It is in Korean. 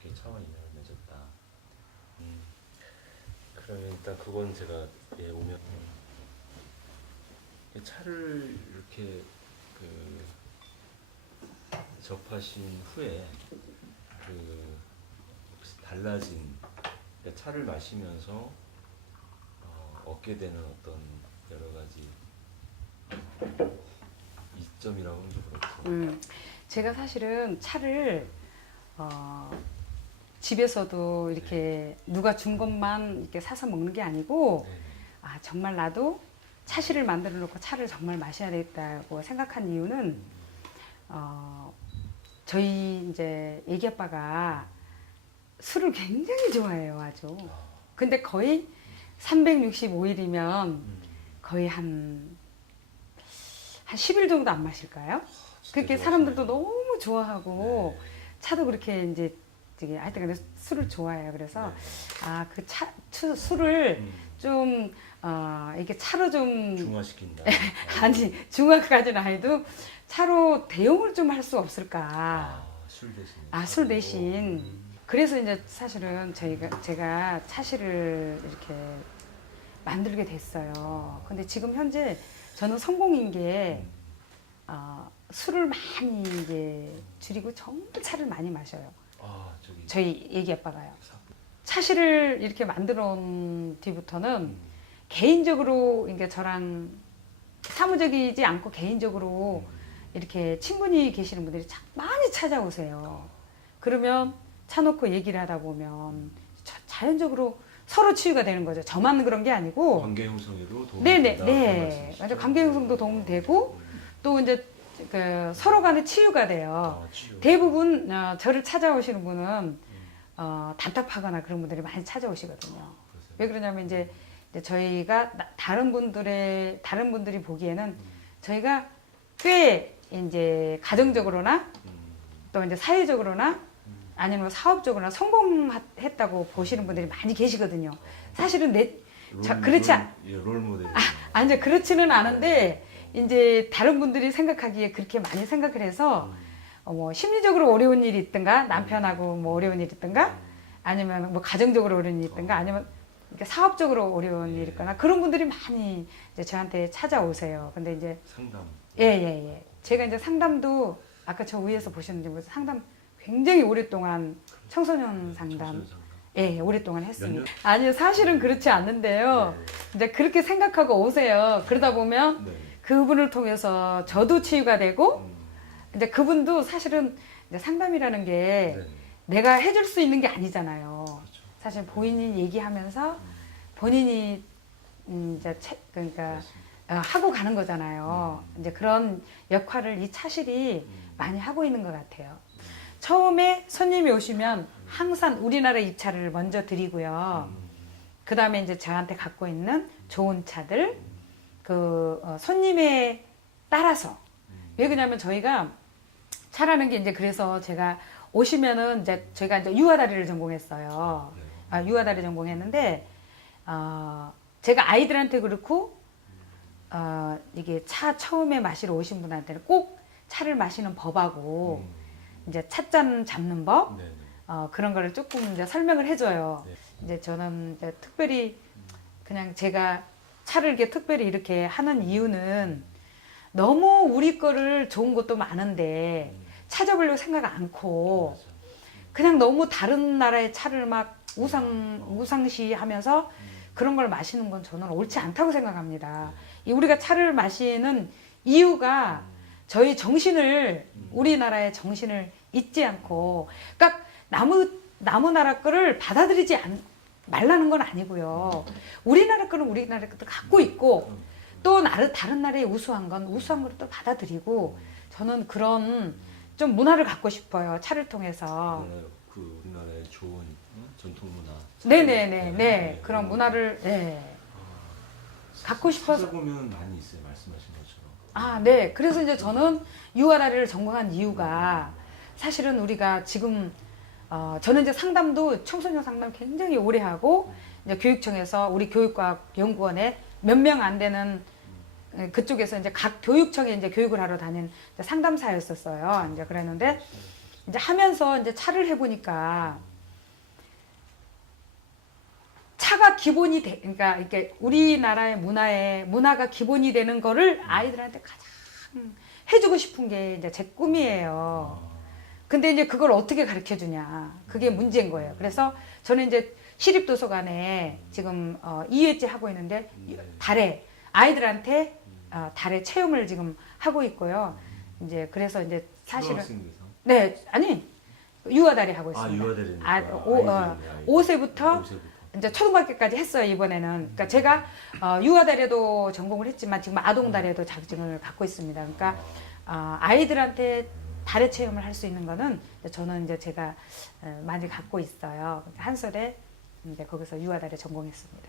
깊게 차와 인연을 맺었다. 그러면 일단 그건 제가 오면 차를 이렇게 그 접하신 후에 그 혹시 달라진 그러니까 차를 마시면서 얻게 되는 어떤 여러 가지 이점이라고 하면 좀 그렇고. 제가 사실은 차를 집에서도 이렇게 누가 준 것만 이렇게 사서 먹는 게 아니고 네. 아 정말 나도 차씨를 만들어 놓고 차를 정말 마셔야 되겠다고 생각한 이유는 저희 이제 애기 아빠가 술을 굉장히 좋아해요, 아주. 근데 거의 365일이면 거의 한 10일 정도 안 마실까요? 그렇게 사람들도 너무 좋아하고 차도 그렇게 이제 하여튼 근데 술을 좋아해요. 그래서 네. 아 그 술을 좀 이렇게 차로 좀 중화시킨다. 아니 중화까지는 아니도 차로 대용을 좀 할 수 없을까? 술 대신. 술 대신. 그래서 이제 사실은 제가 차씨를 이렇게 만들게 됐어요. 근데 지금 현재 저는 성공인 게 술을 많이 이제 줄이고 정말 차를 많이 마셔요. 저희 애기 아빠가요. 차씨를 이렇게 만들어 온 뒤부터는 개인적으로 그러니까 저랑 사무적이지 않고 개인적으로 이렇게 친분이 계시는 분들이 많이 찾아오세요. 그러면 차 놓고 얘기를 하다 보면 자연적으로 서로 치유가 되는 거죠. 저만 그런 게 아니고. 관계 형성에도 도움이 네네, 된다. 네. 맞아. 관계 형성도 도움되고 또 이제 그 서로 간에 치유가 돼요. 치유. 대부분 저를 찾아오시는 분은 답답하거나 그런 분들이 많이 찾아오시거든요. 그러세요? 왜 그러냐면 이제 저희가 다른 분들이 보기에는 저희가 꽤 이제 가정적으로나 또 이제 사회적으로나 아니면 사업적으로나 성공했다고 보시는 분들이 많이 계시거든요. 사실은 그렇지 롤 모델. 아니 그렇지는 않은데 이제 다른 분들이 생각하기에 그렇게 많이 생각을 해서 뭐 심리적으로 어려운 일이 있든가 남편하고 뭐 어려운 일이 있든가 아니면 뭐 가정적으로 어려운 일이 있든가 아니면 이렇게 사업적으로 어려운 일이 있거나 그런 분들이 많이 이제 저한테 찾아오세요. 근데 이제 상담. 예. 제가 이제 상담도 아까 저 위에서 보셨는지 모르겠어요. 상담 굉장히 오랫동안 청소년 상담. 예, 오랫동안 했습니다. 아니요, 사실은 그렇지 않는데요. 이제 그렇게 생각하고 오세요. 그러다 보면 그분을 통해서 저도 치유가 되고, 이제 그분도 사실은 이제 상담이라는 게 내가 해줄 수 있는 게 아니잖아요. 그렇죠. 사실 본인이 얘기하면서 본인이 이제 그러니까 하고 가는 거잖아요. 이제 그런 역할을 이 차실이 많이 하고 있는 것 같아요. 처음에 손님이 오시면 항상 우리나라 입차를 먼저 드리고요. 그 다음에 이제 저한테 갖고 있는 좋은 차들, 손님에 따라서. 왜 그러냐면 저희가 차라는 게 이제 그래서 제가 오시면은 이제 저희가 이제 유아다리를 전공했어요. 유아다리 전공했는데, 제가 아이들한테 그렇고, 이게 차 처음에 마시러 오신 분한테는 꼭 차를 마시는 법하고, 이제 찻잔 잡는 법, 그런 거를 조금 이제 설명을 해줘요. 이제 저는 이제 특별히 그냥 제가 차를 이렇게 특별히 이렇게 하는 이유는 너무 우리 거를 좋은 것도 많은데 찾아보려고 생각 않고 그냥 너무 다른 나라의 차를 막 우상시 하면서 그런 걸 마시는 건 저는 옳지 않다고 생각합니다. 우리가 차를 마시는 이유가 저희 정신을, 우리나라의 정신을 잊지 않고, 그러니까 남의 나라 거를 받아들이지 말라는 건 아니고요. 우리나라 거는 우리나라 것도 갖고 있고, 또 다른 나라의 우수한 건 우수한 걸 또 받아들이고, 저는 그런 좀 문화를 갖고 싶어요. 차를 통해서. 그 우리나라의 좋은 전통 문화. 네네네. 그런 문화를, 갖고 싶어서. 찾아보면 많이 있어요. 말씀하신 것처럼. 네. 그래서 이제 저는 유아다리를 전공한 이유가 사실은 우리가 지금 저는 이제 상담도 청소년 상담 굉장히 오래 하고 이제 교육청에서 우리 교육과학연구원에 몇 명 안 되는 그쪽에서 이제 각 교육청에 이제 교육을 하러 다닌 상담사였었어요. 이제 그랬는데 이제 하면서 이제 차를 해보니까 차가 기본이 돼, 그러니까 이렇게 우리나라의 문화가 기본이 되는 거를 아이들한테 가장 해주고 싶은 게 이제 제 꿈이에요. 근데 이제 그걸 어떻게 가르쳐 주냐. 그게 문제인 거예요. 그래서 저는 이제 시립도서관에 지금 2회째 하고 있는데 달에 아이들한테 달에 체험을 지금 하고 있고요. 이제 그래서 이제 사실은 초등학생에서? 네, 아니 유아다리 하고 있습니다. 유아다리니까. 5세부터 이제 초등학교까지 했어요, 이번에는. 그러니까 제가 유아다리도 전공을 했지만 지금 아동다리도 자격증을 갖고 있습니다. 그러니까 아이들한테 다리 체험을 할 수 있는 거는 저는 이제 제가 많이 갖고 있어요. 한솔에 이제 거기서 유아다리 전공했습니다.